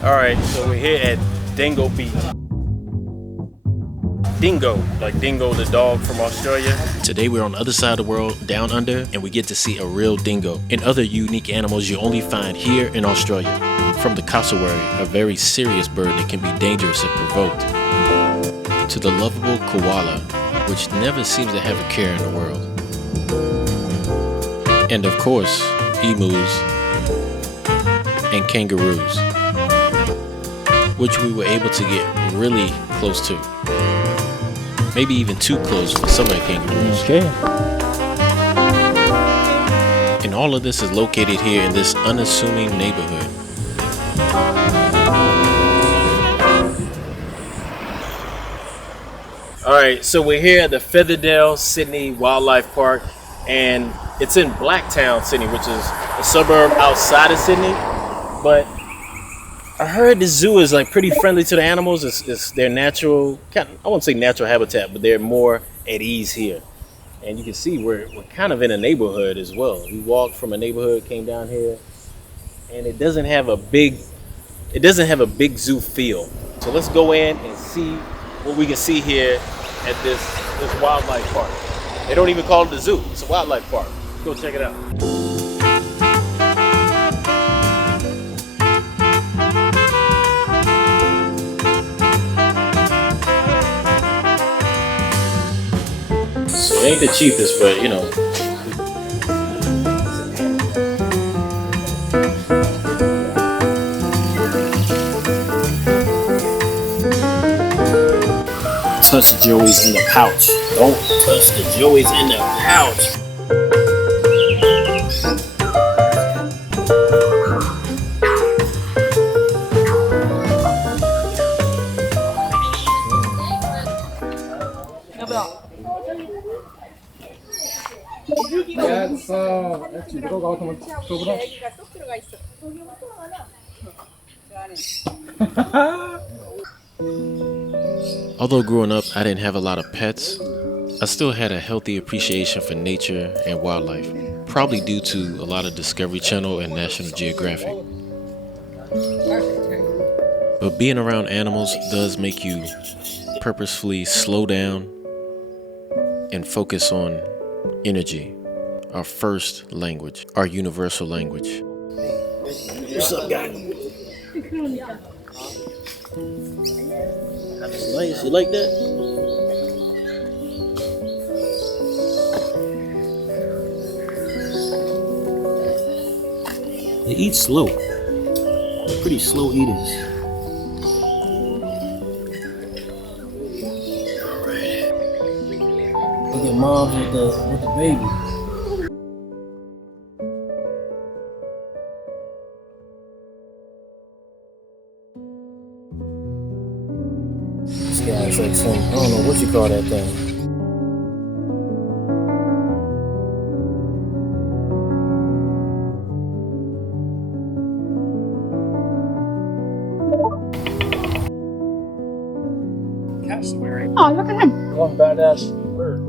All right, so we're here at Dingo Beach. Dingo, like Dingo the dog from Australia. Today we're on the other side of the world, down under, and we get to see a real dingo and other unique animals you only find here in Australia. From the cassowary, a very serious bird that can be dangerous if provoked, to the lovable koala, which never seems to have a care in the world. And of course, emus and kangaroos, which we were able to get really close to. Maybe even too close for some of the kangaroos. Okay. And all of this is located here in this unassuming neighborhood. All right, so we're here at the Featherdale Sydney Wildlife Park, and it's in Blacktown, Sydney, which is a suburb outside of Sydney. But I heard the zoo is like pretty friendly to the animals. It's their natural, I won't say natural habitat, but they're more at ease here. And you can see we're kind of in a neighborhood as well. We walked from a neighborhood, came down here, and it doesn't have a big zoo feel. So let's go in and see what we can see here at this wildlife park. They don't even call it a zoo. It's a wildlife park. Let's go check it out. So it ain't the cheapest, but you know. Touch the joeys in the pouch. Don't touch the joeys in the pouch. Although growing up I didn't have a lot of pets, I still had a healthy appreciation for nature and wildlife, probably due to a lot of Discovery Channel and National Geographic. But being around animals does make you purposefully slow down and focus on energy, our first language, our universal language. What's up, guy? That's nice. You like that? They eat slow. They're pretty slow eaters. Alright. Look at moms with the baby. This guy's like some, I don't know what you call that thing. Cassowary. Oh, look at him. One badass bird.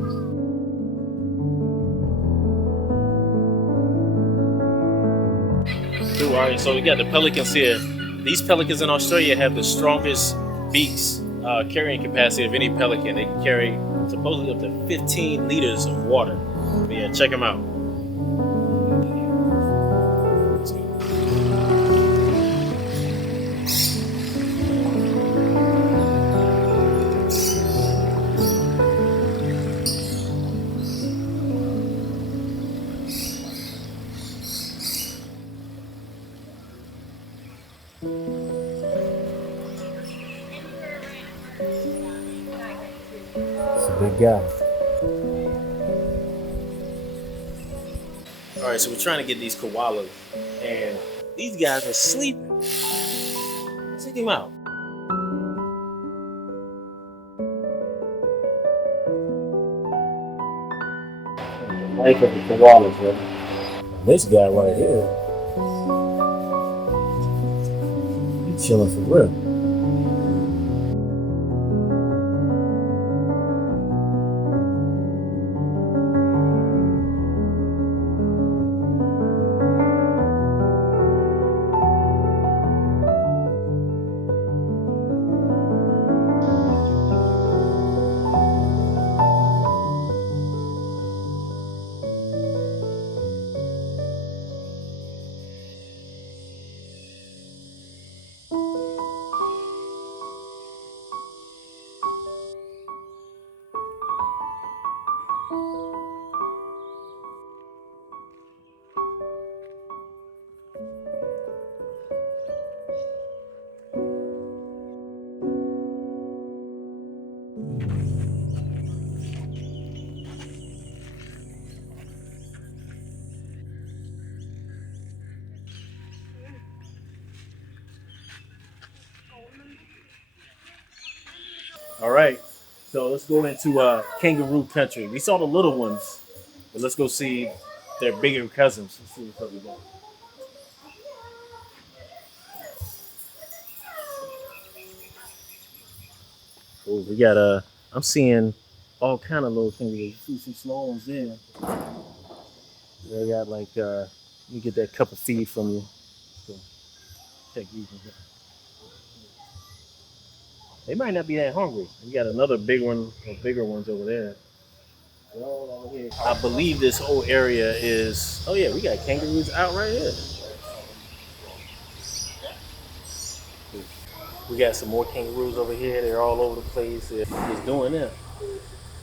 Cool, alright, so we got the pelicans here. These pelicans in Australia have the strongest beaks, carrying capacity of any pelican. They can carry supposedly up to 15 liters of water. But yeah, check them out. Big guy. All right, so we're trying to get these koalas, and these guys are sleeping. Check them out. The life of the koalas, man. This guy right here, he's chilling for real. All right. So let's go into kangaroo country. We saw the little ones, but let's go see their bigger cousins. Let's see what's up with that. Cool. We got I'm seeing all kind of little things. You see some small ones there. They got like you get that cup of feed from you. So check these ones out. They might not be that hungry. We got another big one or bigger ones over there. They're all out here. I believe this whole area is. Oh yeah, we got kangaroos out right here. We got some more kangaroos over here. They're all over the place. They're just doing them.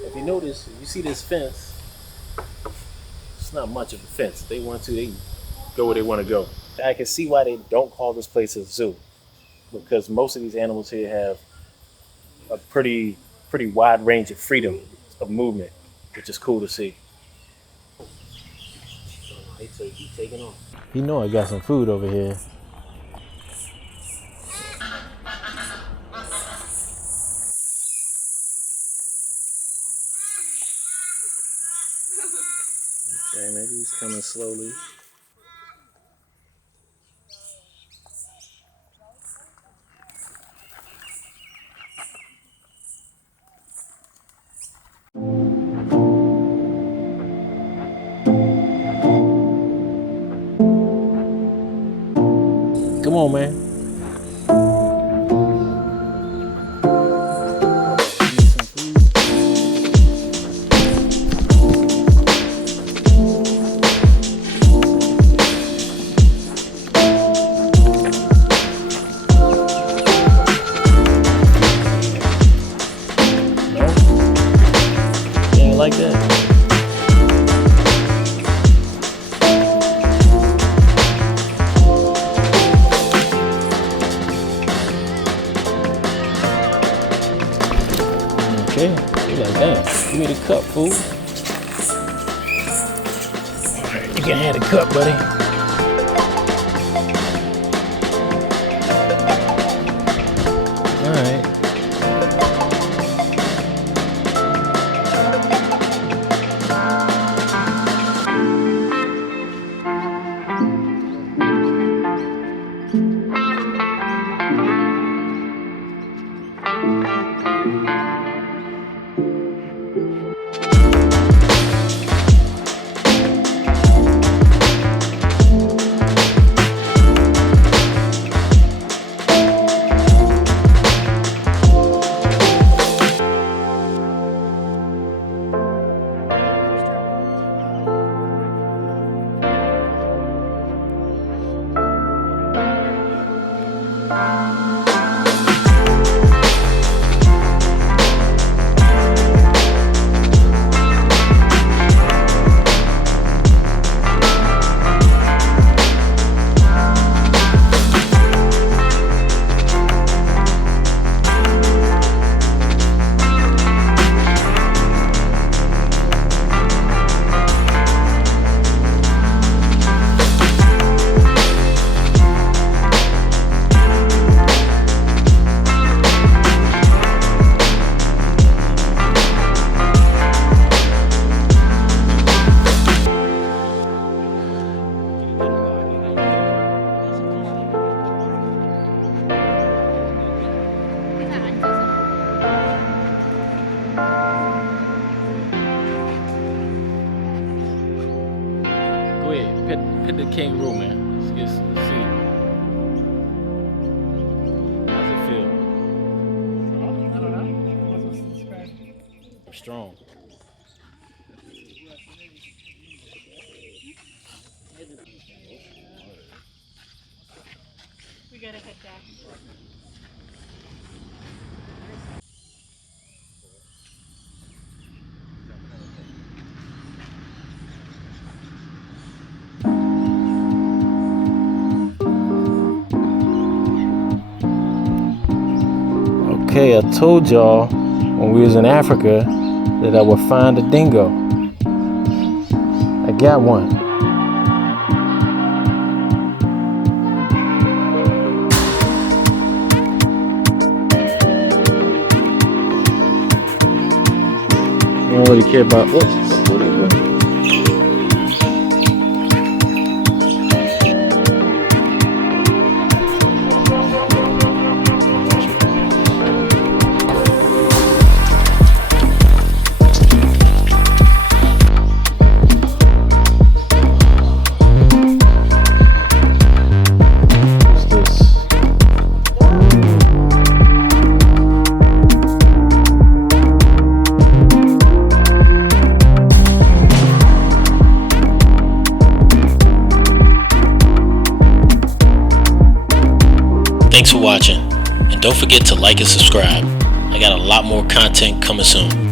If you notice, if you see this fence, it's not much of a fence. They want to, they go where they want to go. I can see why they don't call this place a zoo, because most of these animals here have a pretty wide range of freedom of movement, which is cool to see. They keep taking off. You know I got some food over here. Okay, maybe he's coming slowly. Come on, man. Like that. Okay, you like that. Give me the cup, fool. You can have the cup, buddy. All right. Go ahead, pet the kangaroo, man. Let's see. How's it feel? I don't know. I'm supposed to describe. They're strong. We gotta head back. Okay, I told y'all when we was in Africa that I would find a dingo. I got one. really care about. Oh, what is it? Thanks for watching, and don't forget to like and subscribe. I got a lot more content coming soon.